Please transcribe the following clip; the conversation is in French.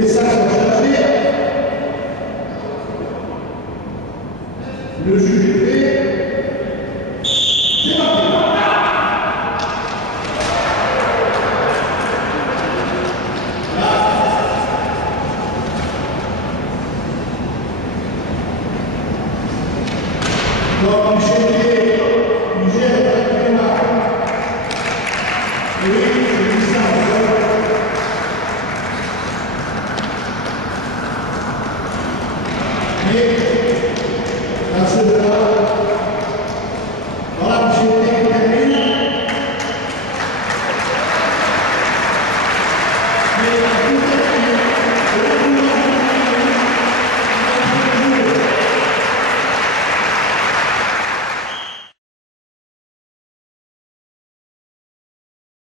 Les sacs sont chargés. Le juge est prêt. C'est parti. Donc,